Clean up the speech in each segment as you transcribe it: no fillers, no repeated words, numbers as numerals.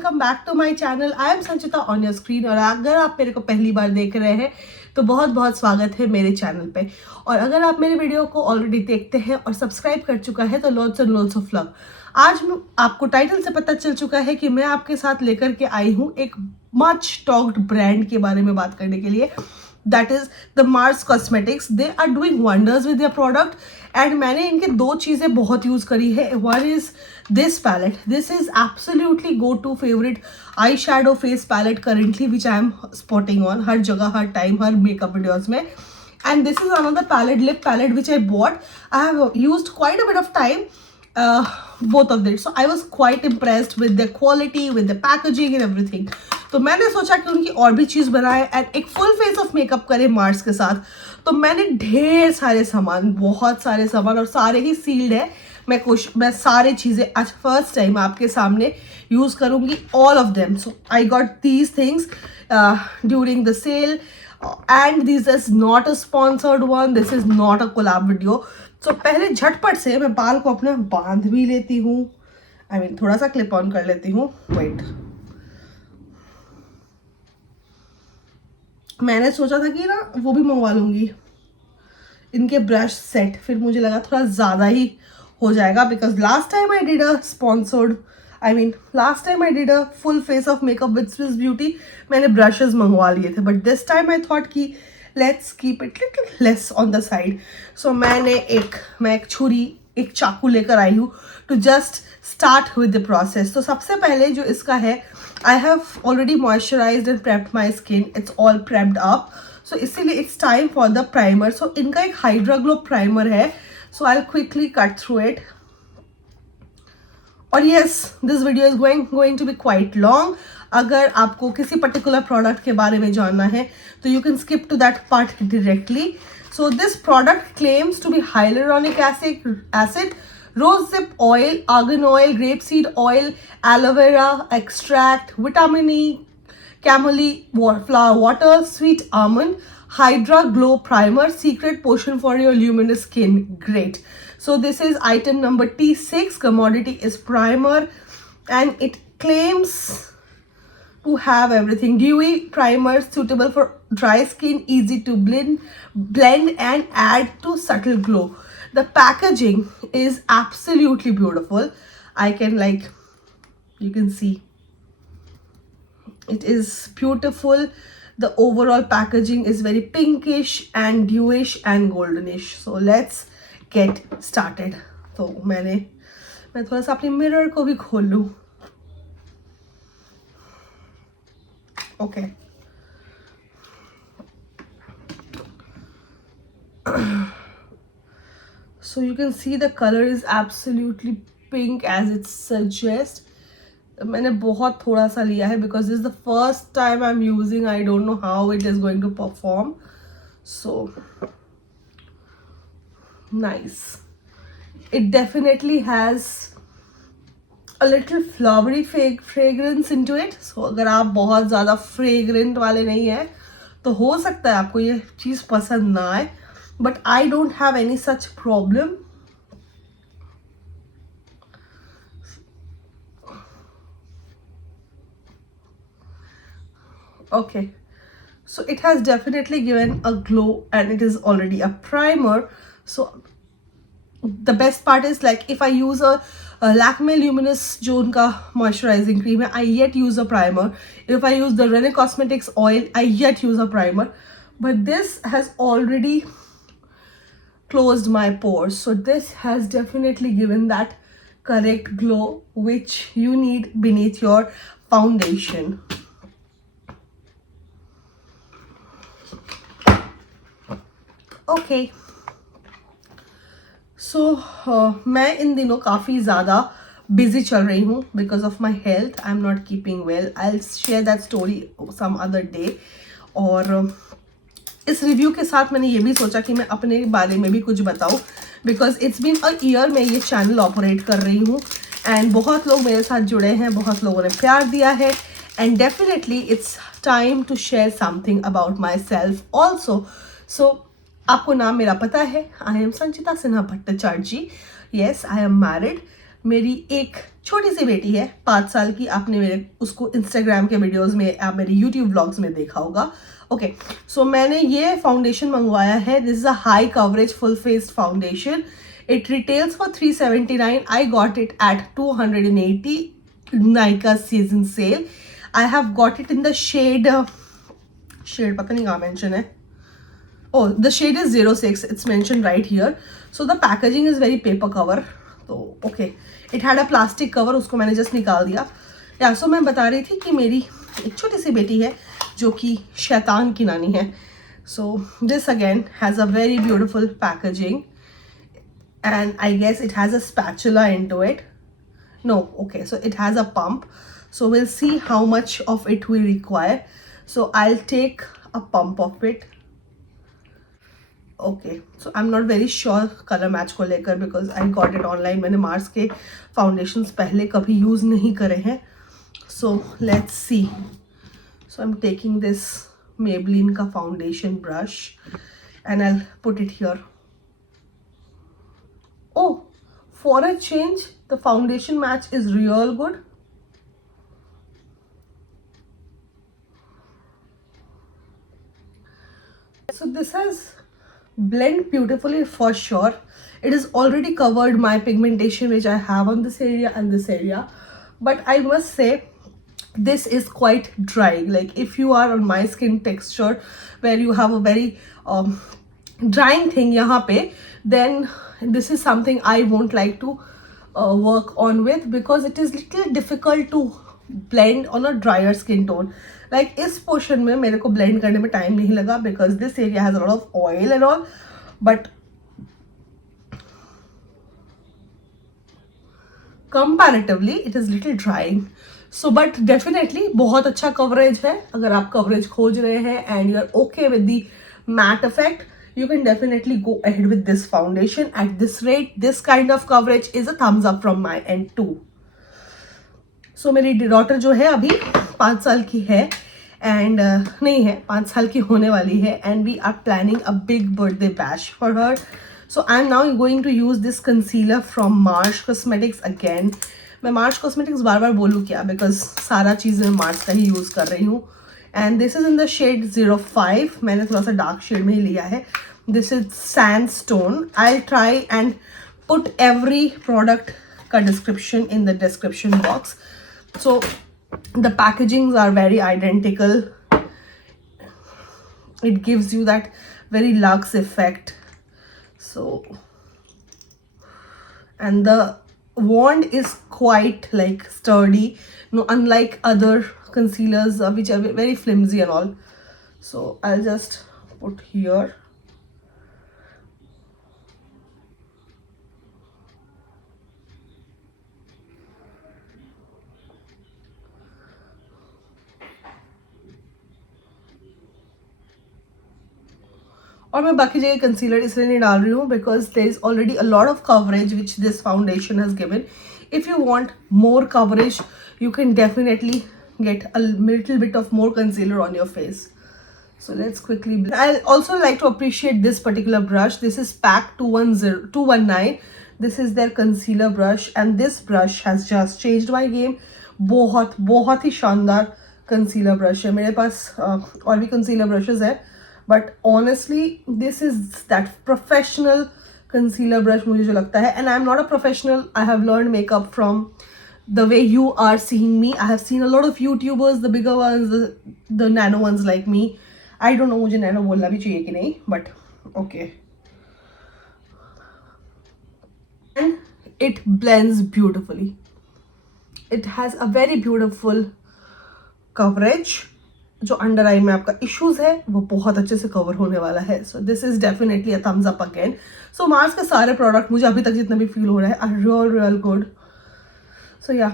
Welcome back to my channel. I am Sanchita on your screen. और अगर आप मेरे को पहली बार देख रहे हैं तो बहुत बहुत स्वागत है मेरे चैनल पे। और अगर आप मेरे वीडियो को ऑलरेडी देखते हैं और सब्सक्राइब कर चुका है तो lots and lots of love. आज आपको टाइटल से पता चल चुका है कि मैं आपके साथ लेकर के आई हूँ एक मच टॉक्ड ब्रांड के बारे में बात करने के लिए। That is the Mars cosmetics. They are doing wonders with their product and मैंने इनके दो चीज़ें बहुत यूज़ करी है। One is this palette. This is absolutely go to favourite eye shadow face palette currently which I am spotting on हर जगह, हर टाइम, हर मेकअप वीडियोज में। And this is another palette, lip palette, which I bought. I have used quite a bit of time, both of them. So I was quite impressed with the quality, with the packaging and everything. तो मैंने सोचा कि उनकी और भी चीज़ बनाए एंड एक full face of makeup करे मार्स के साथ। तो मैंने ढेर सारे सामान, बहुत सारे सामान, और सारे ही सील्ड है। मैं सारे चीज़ें आज फर्स्ट टाइम आपके सामने यूज़ करूँगी, all of them. So I got these things during the sale and this is not a sponsored one, this is not a collab video. So पहले झटपट से मैं बाल को अपने बांध भी लेती हूँ, I mean थोड़ा सा क्लिप ऑन कर लेती हूँ। वेट, मैंने सोचा था कि ना वो भी मंगवा लूँगी इनके ब्रश सेट, फिर मुझे लगा थोड़ा ज़्यादा ही हो जाएगा because last time I did a sponsored, last time I did a full face of makeup with Swiss Beauty, मैंने brushes मंगवा लिए थे, but this time I thought कि let's keep it little less on the side. So मैं एक छुरी, एक चाकू लेकर आई हूँ to just start with the process. तो सबसे पहले जो इसका है, I have already moisturized and prepped my skin. It's all prepped up. So इसीलिए it's time for the primer. So इनका एक Hydra Glow primer है. So I'll quickly cut through it. और yes, this video is going to be quite long. अगर आपको किसी particular product के बारे में जानना है तो you can skip to that part directly. So this product claims to be hyaluronic acid, rosehip oil, argan oil, grapeseed oil, aloe vera extract, vitamin E, camellia flower water, sweet almond, Hydra Glow Primer, secret potion for your luminous skin. Great. So this is item number T6. Commodity is primer and it claims to have everything. Dewy primer suitable for dry skin, easy to blend and add to subtle glow. The packaging is absolutely beautiful. You can see it is beautiful. The overall packaging is very pinkish and dewish and goldenish. So let's get started. तो मैं थोड़ा सा अपने मिरर को भी खोल लूँ. Okay. So you can see the color is absolutely pink as it suggests. मैंने बहुत थोड़ा सा लिया है because this is the first time I'm using. I don't know how it is going to perform. So nice. It definitely has a little flowery fragrance into it. So अगर आप बहुत ज़्यादा fragrant वाले नहीं हैं तो हो सकता है आपको ये चीज़ पसंद ना आए, but I don't have any such problem. Okay, so it has definitely given a glow and it is already a primer. So the best part is like if I use a Lakme Luminous जो उनका moisturizing cream है, I yet use a primer. If I use the Rene Cosmetics oil, I yet use a primer. But this has already closed my pores. So this has definitely given that correct glow which you need beneath your foundation. Okay. So मैं इन दिनों काफ़ी ज़्यादा बिजी चल रही हूँ because of my health. I'm not keeping well. I'll share that story some other day. और इस रिव्यू के साथ मैंने ये भी सोचा कि मैं अपने बारे में भी कुछ बताऊँ because it's been a year मैं ये चैनल ऑपरेट कर रही हूँ and बहुत लोग मेरे साथ जुड़े हैं, बहुत लोगों ने प्यार दिया है and definitely it's time to share something about myself also. So आपको नाम मेरा पता है, I am Sanchita Sinha Bhattacharya ji. Yes, I am married. मेरी एक छोटी सी बेटी है 5 साल की, आपने मेरे उसको इंस्टाग्राम के वीडियोस में, आप मेरे यूट्यूब व्लॉग्स में देखा होगा। ओके, सो मैंने ये फाउंडेशन मंगवाया है। This is a high coverage full face foundation. It retails for 379। I got it at 280 Nykaa season sale. I have got it in the shade पता नहीं कहाँ मेंशन है। Oh, the shade is 06. It's mentioned right here. So the packaging is very paper cover. तो okay, it had a plastic cover, उसको मैंने just निकाल दिया। या सो मैं बता रही थी कि मेरी एक छोटी सी बेटी है जो कि शैतान की नानी है। So this again has a very beautiful packaging, and I guess it has a spatula into it. No, okay, so it has a pump. So we'll see how much of it we require. So I'll take a pump of it. Okay, so I am not very sure colour match को लेकर, because I got it online. मैंने Mars के foundations पहले कभी use नहीं करे हैं। So let's see. So I am taking this Maybelline का foundation brush and I put it here. Oh, for a change the foundation match is real good. So this has blend beautifully for sure. It is already covered my pigmentation which I have on this area and this area, but I must say this is quite dry. Like if you are on my skin texture where you have a very drying thing यहाँ पे, then this is something I won't like to work on with, because it is little difficult to blend on a drier skin tone. Like इस पोर्शन में मेरे को ब्लेंड करने में टाइम नहीं लगा, because this area has a lot of oil and all, but comparatively it is little drawing. So but definitely बहुत अच्छा कवरेज है। अगर आप कवरेज खोज रहे हैं and you are okay with the matte effect, you can definitely go ahead with this foundation. At this rate, this kind of coverage is a thumbs up from my end too. So मेरी डॉटर जो है अभी 5 साल की है, एंड नहीं है 5 साल की होने वाली है, and we are planning a big birthday bash for her. So I am now going to use this concealer from Mars cosmetics again. मैं मार्स कॉस्मेटिक्स बार बार बोलूँ क्या, बिकॉज सारा चीज़ मैं मार्स का ही यूज़ कर रही हूँ। And this is in the shade 05। मैंने थोड़ा सा डार्क शेड में ही लिया है। This is sandstone. I try and put every product का description in the description box. So the packagings are very identical. It gives you that very luxe effect. So, and the wand is quite like sturdy, no, unlike other concealers which are very flimsy and all. So I'll just put here. और मैं बाकी जगह कंसीलर इसलिए नहीं डाल रही हूँ, because there is already a lot of coverage which this foundation has given. If you want more coverage you can definitely get a little bit of more concealer on your face. So let's quickly blend. I also like to appreciate this particular brush. This is PAC 219. This is their concealer brush and this brush has just changed my game. बहुत ही शानदार concealer brush है. मेरे पास और भी concealer brushes है, but honestly this is that professional concealer brush मुझे जो लगता है. And I'm not a professional. I have learned makeup from the way you are seeing me. I have seen a lot of YouTubers, the bigger ones, the nano ones like me. I don't know मुझे nano बोलना भी चाहिए कि नहीं, but okay. And it blends beautifully. It has a very beautiful coverage. जो अंडर आई में आपका इश्यूज है वो बहुत अच्छे से कवर होने वाला है. So this is definitely a thumbs up again. सो मार्स के सारे प्रोडक्ट मुझे अभी तक जितना भी फील हो रहा है are real good. So yeah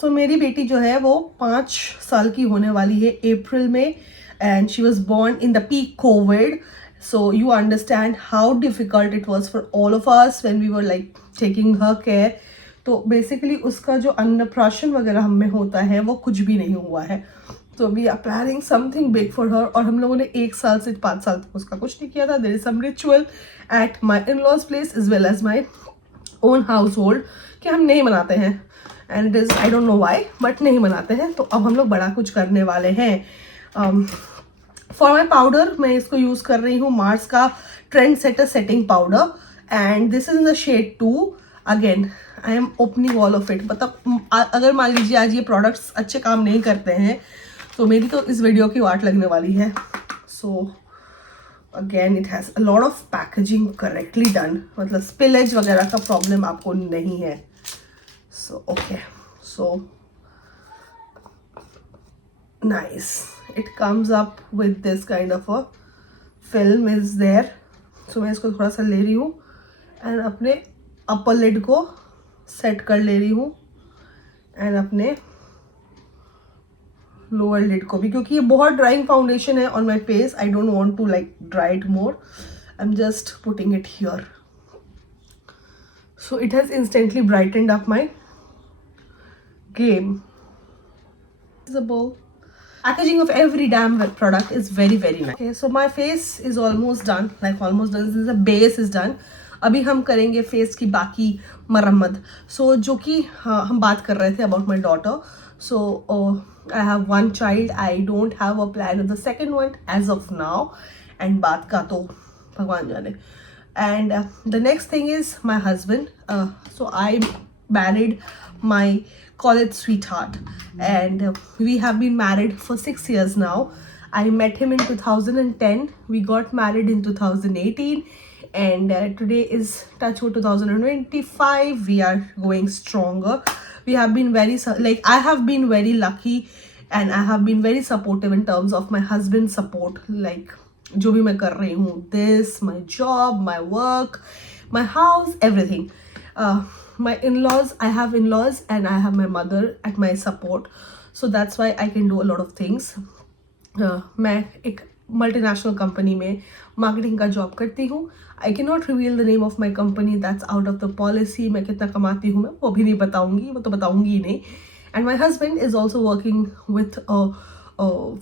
सो मेरी बेटी जो है वो 5 साल की होने वाली है अप्रैल में, and she was born in the peak covid. So you understand how difficult it was for all of us when we were like taking her care. तो बेसिकली उसका जो अन्नप्राशन वगैरह हम में होता है वो कुछ भी नहीं हुआ है. तो we are planning something big for her. और हम लोगों ने 1 साल से 5 साल तक उसका कुछ नहीं किया था. There is some ritual at my in laws place as well as my own household कि हम नहीं मनाते हैं, and it is I don't know why, but नहीं मनाते हैं। तो अब हम लोग बड़ा कुछ करने वाले हैं। फॉर माई पाउडर मैं इसको यूज़ कर रही हूँ मार्स का trend setter setting powder, and this is in the shade 2। Again I am opening all of it. मतलब अगर मान लीजिए आज ये प्रोडक्ट्स अच्छे काम नहीं करते हैं तो मेरी तो इस वीडियो की वाट लगने वाली है। So again it has a lot of packaging correctly done, मतलब स्पिलेज वगैरह का प्रॉब्लम आपको नहीं है। So okay, so nice, it comes up with this kind of a film is there। so मैं इसको थोड़ा सा ले रही हूँ एंड अपने अपर लिड को सेट कर ले रही हूँ एंड अपने लोअर लिड को भी, क्योंकि ये बहुत ड्राइंग फाउंडेशन है on my face. I don't want to like dry it more, I am just putting it here. so it has instantly brightened up my game visible। Packaging of every damn product is very nice। okay, so my face is almost done, like almost done, this is the base is done। अभी हम करेंगे फेस की बाकी मरम्मत। so जो कि हम बात कर रहे थे about my daughter. so I have one child, I don't have a plan of the second one as of now, and बात का तो भगवान जाने। and the next thing is my husband। so I married my college sweetheart, and we have been married for 6 years now। I met him in 2010, we got married in 2018, and today is touchwood 2025, we are going stronger। we have been very like I have been very lucky and I have been very supportive in terms of my husband's support, like जो भी मैं कर रही हूँ, this, my job, my work, my house, everything। my in-laws, I have in-laws and I have my mother at my support, so that's why I can do a lot of things। मैं एक multinational company में मार्केटिंग का जॉब करती हूँ। I can not reveal the name of my company, that's out of the policy. मैं कितना कमाती हूँ मैं वो भी नहीं बताऊँगी, वो तो बताऊँगी ही नहीं। And my husband is also working with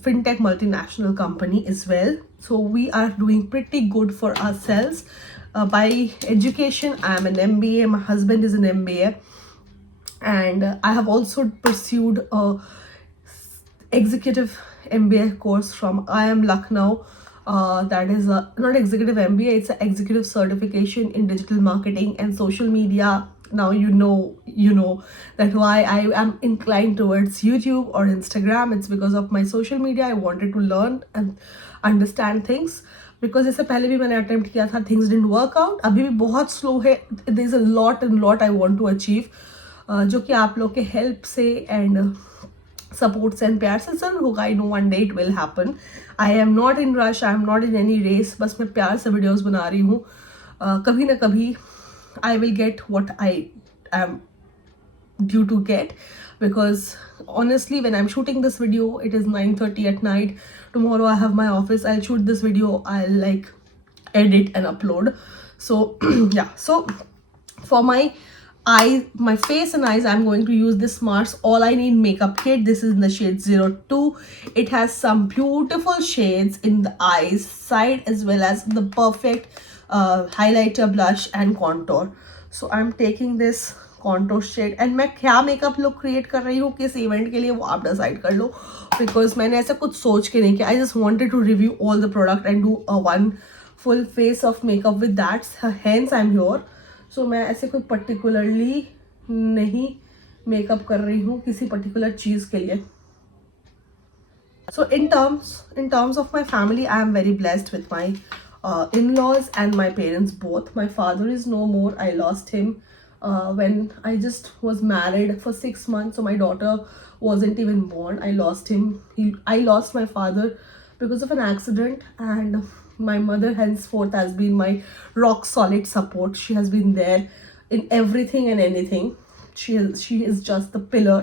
fintech multinational company as well, so we are doing pretty good for ourselves। by education I am an MBA, my husband is an MBA, and I have also pursued a executive MBA course from IIM Lucknow। that is a not executive MBA, it's an executive certification in digital marketing and social media। now you know that why I am inclined towards YouTube or Instagram, it's because of my social media। I wanted to learn and understand things, because इससे पहले भी मैंने अटेम्प्ट किया था, things didn't work out। अभी भी बहुत स्लो है, there is a lot I want to achieve, जो कि आप लोग के हेल्प से एंड सपोर्ट से एंड प्यार से जरूर होगा। I know one day it will happen. I am not in rush, I am not in any race, बस मैं प्यार से वीडियोस बना रही हूँ। कभी ना कभी I will get what I am due to get, because honestly when I'm shooting this video it is 9:30 at night, tomorrow I have my office, I'll shoot this video, I'll like edit and upload। so yeah, so for my eyes, my face and eyes, I'm going to use this Mars All I Need makeup kit। this is in the shade 02। it has some beautiful shades in the eyes side as well as the perfect highlighter, blush and contour। so I'm taking this contour shade, and मैं क्या makeup look create कर रही हूँ किस इवेंट के लिए वो आप डिसाइड कर लो, बिकॉज मैंने ऐसा कुछ सोच के नहीं किया। I just wanted to review all the product and do a one full face of makeup with that, hence I am here. So मैं ऐसे कोई पर्टिकुलरली नहीं मेकअप कर रही हूँ किसी पर्टिकुलर चीज़ के लिए। so in terms of my family, I am very blessed with my in-laws and my parents both। my father is no more, I lost him when I just was married for 6 months, so my daughter wasn't even born, I lost him। I lost my father because of an accident, and my mother henceforth has been my rock solid support। she has been there in everything and anything। she is just the pillar।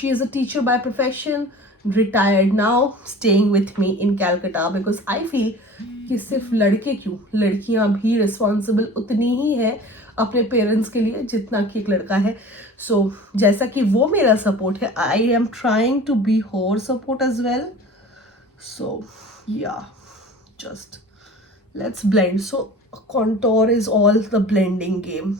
she is a teacher by profession, retired now, staying with me in Calcutta, because I feel कि सिर्फ लड़के क्यों, लड़कियां भी रिस्पॉन्सिबल उतनी ही है अपने पेरेंट्स के लिए जितना कि एक लड़का है। सो जैसा कि वो मेरा सपोर्ट है, I am trying to be her support as well. So yeah just let's blend। so contour is all the blending game।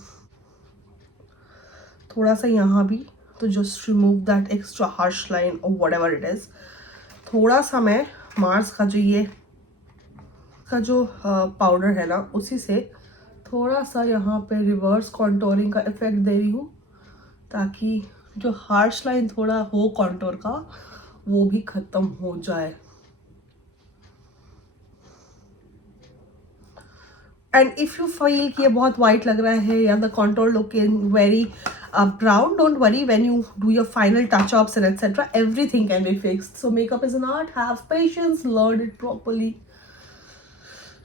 थोड़ा सा यहाँ भी, तो just remove that extra harsh line और व्हाटएवर इट इज़। थोड़ा सा मैं मार्स का जो पाउडर है ना, उसी से थोड़ा सा यहाँ पे रिवर्स कॉन्टोरिंग का इफेक्ट दे रही हूँ, ताकि जो हार्श लाइन थोड़ा हो कॉन्टोर का, वो भी ख़त्म हो जाए। एंड इफ़ यू फील कि ये बहुत वाइट लग रहा है या the contour looking very brown, don't worry. When you do your final touch-ups and etc., everything can be fixed. So makeup is an art. Have patience, learn it properly.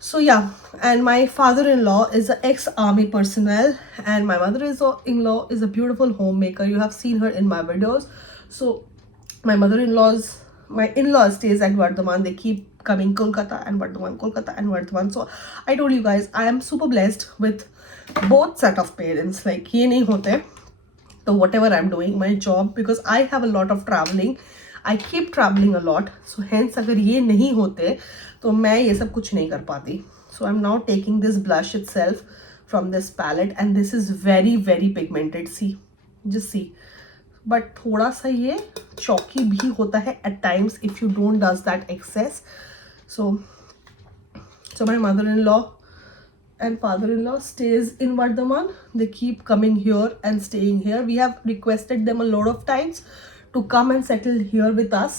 So yeah, and my father-in-law is an ex-army personnel, and my mother-in-law is a beautiful homemaker. You have seen her in my videos. So my in-law stays at Vardhaman. They keep coming Kolkata and Vardhaman. So I told you guys, I am super blessed with both set of parents. Like ये नहीं होते. So whatever I'm doing, my job, because I have a lot of traveling, I keep traveling a lot. So hence अगर ये नहीं होते तो मैं ये सब कुछ नहीं कर पाती. So I'm now taking this blush itself from this palette, and this is very very pigmented. See, just see. But थोड़ा सा ये chalky भी होता है at times if you don't does that excess. So my mother-in-law and father-in-law stays in Vardhaman. They keep coming here and staying here. We have requested them a lot of times to come and settle here with us,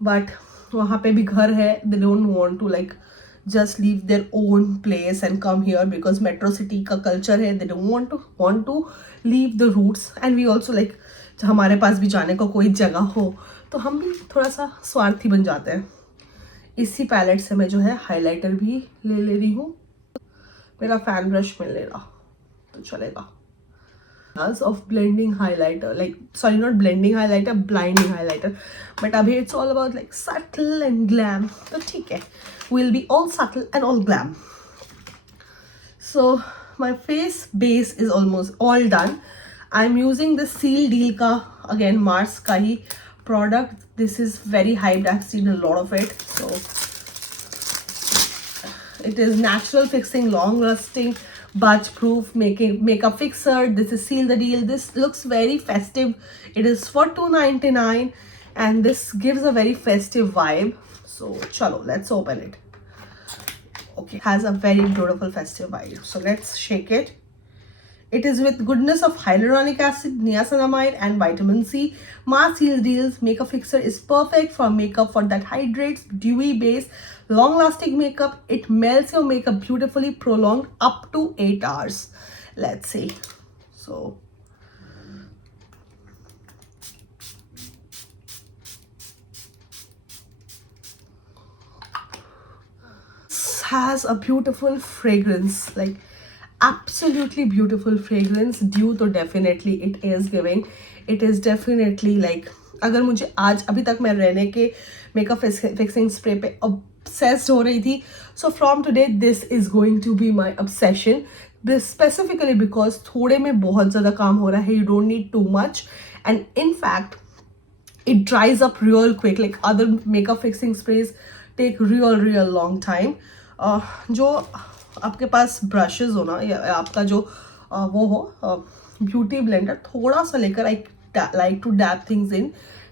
but वहाँ पे भी घर है. They don't want to like just leave their own place and come here because metro city का culture है. They don't want to leave the roots, and we also like हमारे पास भी जाने को कोई जगह हो तो हम भी थोड़ा सा स्वार्थी बन जाते हैं. इसी पैलेट से मैं जो है हाइलाइटर भी ले रही हूँ. मेरा फैन ब्रश मिलेगा तो चलेगा. Of blending highlighter, like sorry, not blending highlighter, blinding highlighter. But abhi it's all about like subtle and glam. So ठीक है, we'll be all subtle and all glam. So my face base is almost all done. I'm using the Seal Deal ka, again Mars ka hi product. This is very hyped. I've seen a lot of it. So it is natural fixing, long lasting, budge proof makeup fixer. This is Seal the Deal. This looks very festive. It is for $2.99 and this gives a very festive vibe. So chalo, let's open it. Okay, has a very beautiful festive vibe. So let's shake it. It is with goodness of hyaluronic acid, niacinamide and vitamin C. Mars Seal Deal's makeup fixer is perfect for makeup for that hydrates, dewy base, long lasting makeup. It melts your makeup beautifully, prolonged up to 8 hours. Let's see. So this has a beautiful fragrance, like absolutely beautiful fragrance. Dew तो definitely it is giving. It is definitely like, अगर मुझे आज अभी तक मैं रहने के makeup fixing spray पे obsessed हो रही थी, so from today this is going to be my obsession. This specifically because थोड़े में बहुत ज़्यादा काम हो रहा है. You don't need too much, and in fact it dries up real quick. Like other makeup fixing sprays take real long time. जो आपके पास ब्रशेज हो ना, या आपका जो वो हो ब्यूटी ब्लेंडर, थोड़ा सा लेकर I like to dab things in,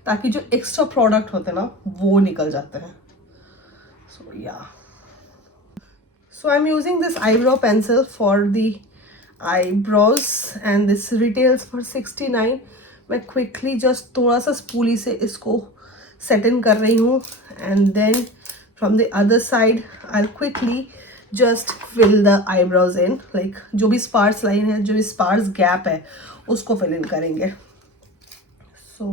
ताकि जो एक्स्ट्रा प्रोडक्ट होते हैं ना वो निकल जाते हैं. So yeah, so I am using this eyebrow pencil for the eyebrows and this retails for 69. मैं क्विकली जस्ट थोड़ा सा स्पूली से इसको सेट इन कर रही हूँ, and then from the other side I quickly just fill the eyebrows in. Like जो भी sparse line है, जो भी sparse gap है, उसको fill in करेंगे. So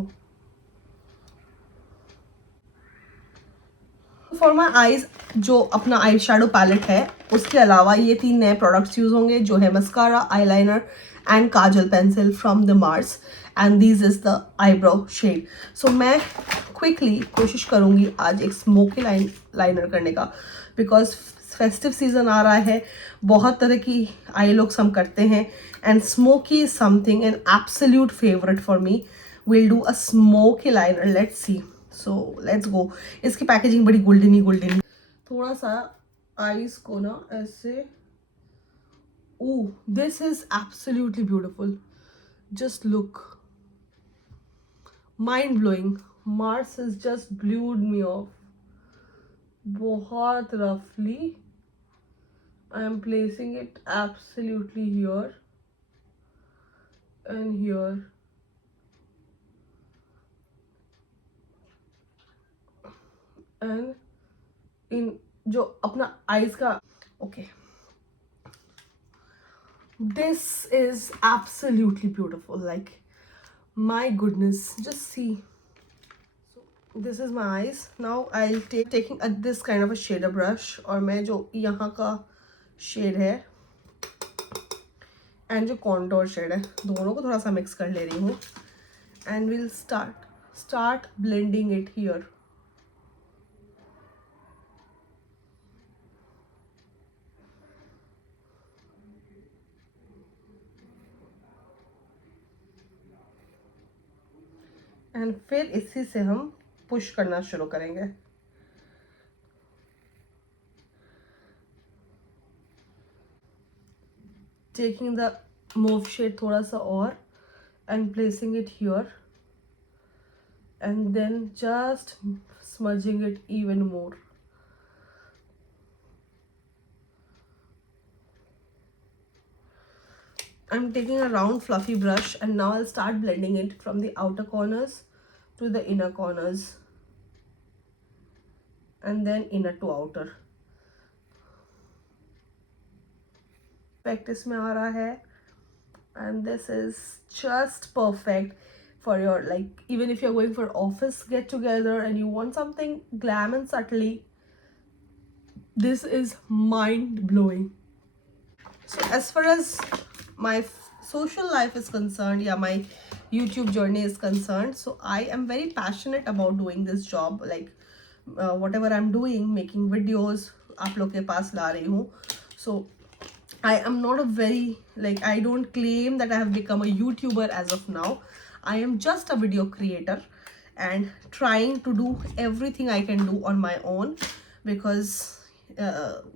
for my eyes, जो अपना आई शेडो पैलेट है, उसके अलावा ये 3 नए प्रोडक्ट्स यूज होंगे, जो है mascara, eyeliner and kajal pencil from the Mars, and this is the eyebrow shade. So मैं क्विकली कोशिश करूँगी आज एक स्मोकी लाइनर करने का, बिकॉज फेस्टिव सीजन आ रहा है, बहुत तरह की आई लुक्स हम करते हैं, and smoky is something an absolute favourite for me. Will do a smoky liner. Let's see. So let's go. इसकी पैकेजिंग बड़ी गोल्डनी. थोड़ा सा आईज को ना ऐसे, oh this is absolutely beautiful. just look, mind blowing. Mars has just blew me off. बहुत roughly I am placing it absolutely here and here, and in जो अपना eyes का, okay, this is absolutely beautiful. Like, my goodness, just see. This is my eyes. Now I'll taking this kind of a shader brush, और मैं जो यहाँ का शेड है एंड जो कॉन्टोर शेड है, दोनों को थोड़ा सा मिक्स कर ले रही हूँ, and will start blending it here. And फिर इसी से हम पुश करना शुरू करेंगे. टेकिंग द मूव शेड थोड़ा सा और and placing it here, and then just smudging it even more. I'm taking a round fluffy brush, and now I'll start blending it from the outer corners to the inner corners, and then inner to outer. Effect इसमें आ रहा है, and this is just perfect for your, like, even if you're going for office get together and you want something glam and subtly, this is mind blowing. So as far as my social life is concerned, yeah, my YouTube journey is concerned, so I am very passionate about doing this job. Like, whatever I'm doing, making videos, आप लोग के पास ला रही हूँ. So I am not a very, like, I don't claim that I have become a YouTuber as of now. I am just a video creator and trying to do everything I can do on my own, because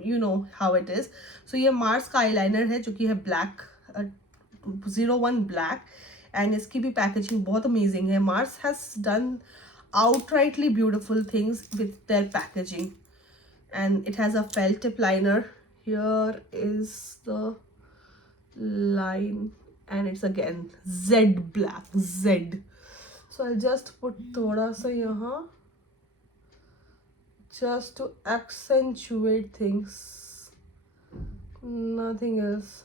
you know how it is. So ये Mars का eyeliner है जो कि है black 01 black, and इसकी भी packaging बहुत amazing है. Mars has done outrightly beautiful things with their packaging, and it has a felt tip liner. Here is the line, and it's again Z black, Z. So I'll just put thoda sa yahan, just to accentuate things, nothing else.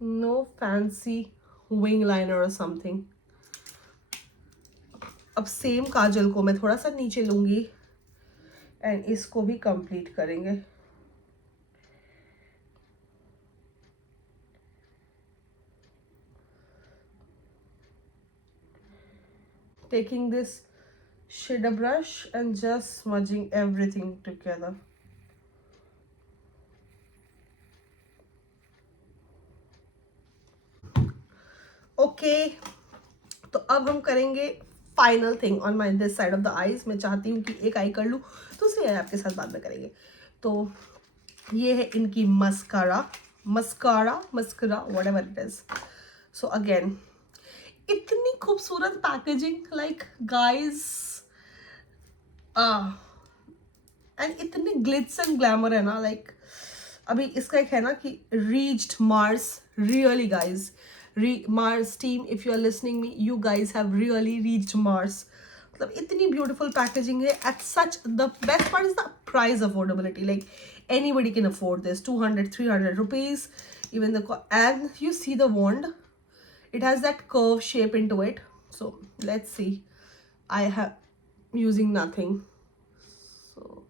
No fancy wing liner or something. अब सेम काजल को मैं थोड़ा सा नीचे लूंगी एंड इसको भी कंप्लीट करेंगे. Taking this shader brush and just smudging everything together. Okay, तो अब हम करेंगे final thing on my this side of the eyes. मैं चाहती हूँ कि एक आई कर लूँ, दूसरी आई आपके साथ बाद में करेंगे. तो ये है इनकी mascara, whatever it is. So again इतनी खूबसूरत पैकेजिंग, लाइक गाइस, एंड इतने ग्लिट्स एंड ग्लैमर है ना. लाइक अभी इसका एक है ना कि reached Mars, really guys, Mars team, if you are listening me, you guys have really reached Mars. मतलब इतनी ब्यूटीफुल पैकेजिंग है at such. The best part is the price affordability. Like anybody can afford this, 200-300 rupees even the and you see the wand, it has that curve shape into it. So let's see, I have using nothing. So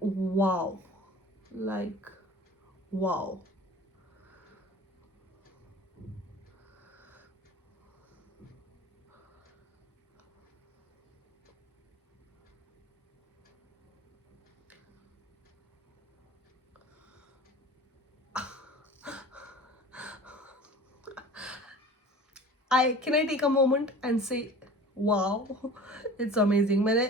wow, like wow. Can I take a moment and say wow, it's amazing. मैंने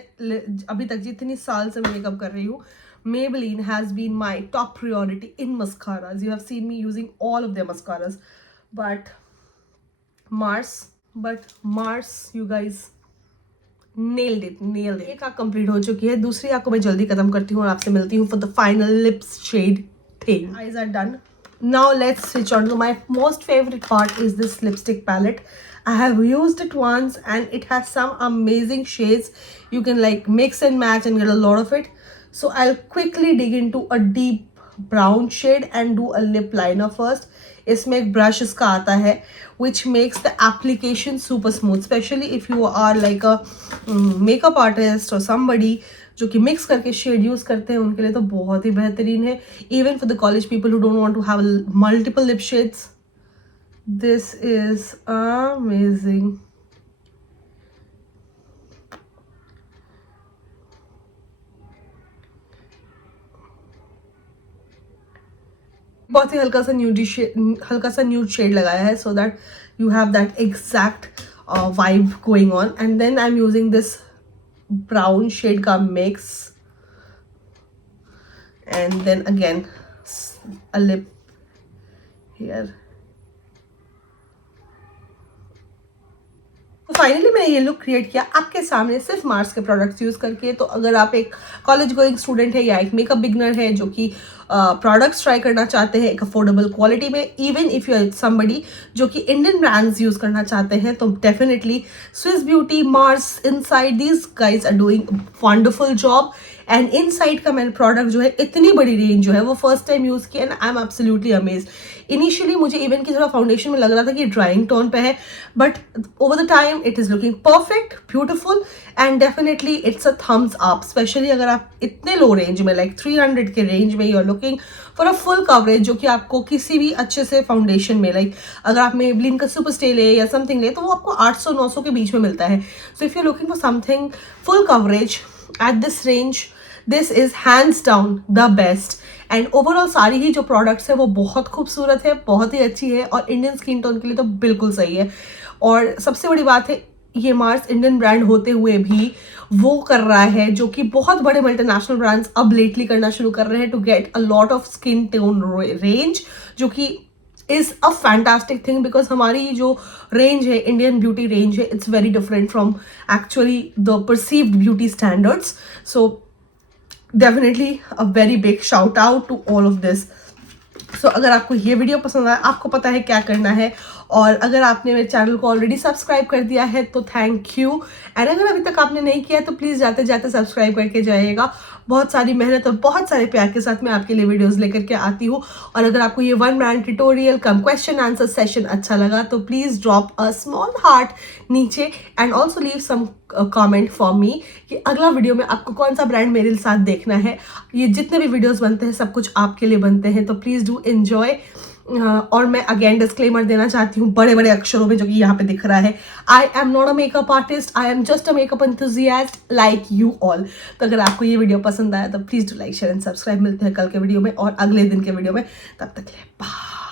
अभी तक जितनी साल से मैं मेकअप कर रही हूँ, Maybelline has been my top priority in mascaras. You have seen me using all of their mascaras, but Mars, you guys nailed it. एक आँख कंप्लीट हो चुकी है, दूसरी आँख को मैं जल्दी खत्म करती हूँ और आपसे मिलती हूँ for the final lips shade thing. Eyes are done. Now let's switch on to my most favorite part is this lipstick palette. I have used it once and it has some amazing shades. You can like mix and match and get a lot of it. So I'll quickly dig into a deep brown shade and do a lip liner first. इसमें एक ब्रश इसका आता है which makes the application super smooth, especially if you are like a makeup artist or somebody जो कि मिक्स करके shade use करते हैं, उनके लिए तो बहुत ही बेहतरीन है. Even for the college people who don't want to have multiple lip shades, this is amazing. बहुत ही हल्का सा न्यूड शेड लगाया है so that you have that exact vibe going on. And then I am using this brown shade का mix and then again a lip here. तो finally मैंने ये लुक क्रिएट किया आपके सामने सिर्फ मार्स के प्रोडक्ट्स यूज करके. तो अगर आप एक कॉलेज गोइंग स्टूडेंट है या एक मेकअप बिगनर है जो कि प्रोडक्ट्स ट्राई करना चाहते हैं एक अफोर्डेबल क्वालिटी में, even if you are somebody जो कि इंडियन ब्रांड्स यूज करना चाहते हैं, तो definitely Swiss beauty, Mars, Insight, these guys are doing wonderful job. And Insight का मैंने प्रोडक्ट जो है इतनी बड़ी रेंज जो है वो फर्स्ट टाइम यूज किया and I am absolutely amazed. Initially मुझे इवन की थोड़ा फाउंडेशन में लग रहा था कि ड्राइंग टोन पे है, but over the time it is looking perfect, beautiful and definitely it's a thumbs up. Specially अगर आप इतने लो रेंज में लाइक 300 के रेंज में you are looking for a full coverage जो कि आपको किसी भी अच्छे से फाउंडेशन में लाइक अगर आप मेबलिन का सुपर स्टे ले या समथिंग ले तो वो आपको 800-900 के बीच में मिलता है. So if you are looking for something full coverage at this range, this is hands down the best. And overall सारी ही जो प्रोडक्ट्स है वो बहुत खूबसूरत है, बहुत ही अच्छी है और इंडियन स्किन टोन के लिए तो बिल्कुल सही है. और सबसे बड़ी बात है ये मार्स इंडियन ब्रांड होते हुए भी वो कर रहा है जो कि बहुत बड़े मल्टीनेशनल ब्रांड्स अब लेटली करना शुरू कर रहे हैं to get a lot of skin tone range, जो कि is a fantastic thing because हमारी जो रेंज है इंडियन ब्यूटी रेंज है it's very different from actually the perceived beauty standards. So definitely a very big shout out to all of this. So अगर आपको ये वीडियो पसंद आया, आपको पता है क्या करना है, और अगर आपने मेरे चैनल को ऑलरेडी सब्सक्राइब कर दिया है तो थैंक यू. एंड अगर अभी तक आपने नहीं किया तो प्लीज़ जाते जाते सब्सक्राइब करके जाइएगा. बहुत सारी मेहनत और बहुत सारे प्यार के साथ मैं आपके लिए वीडियोस लेकर के आती हूँ. और अगर आपको ये one brand tutorial cum question answer session अच्छा लगा तो please drop a small heart नीचे and also leave some comment for me कि अगला वीडियो में आपको कौन सा ब्रांड मेरे साथ देखना है. ये जितने भी वीडियोस बनते हैं सब कुछ आपके लिए बनते हैं, तो प्लीज़ डू एंजॉय. और मैं अगेन डिस्क्लेमर देना चाहती हूँ बड़े बड़े अक्षरों में जो कि यहाँ पे दिख रहा है, I am not a makeup artist, I am just a makeup enthusiast like you all. तो अगर आपको ये वीडियो पसंद आया तो please do like share and subscribe. मिलते हैं कल के वीडियो में और अगले दिन के वीडियो में. तब तक के लिए बाय.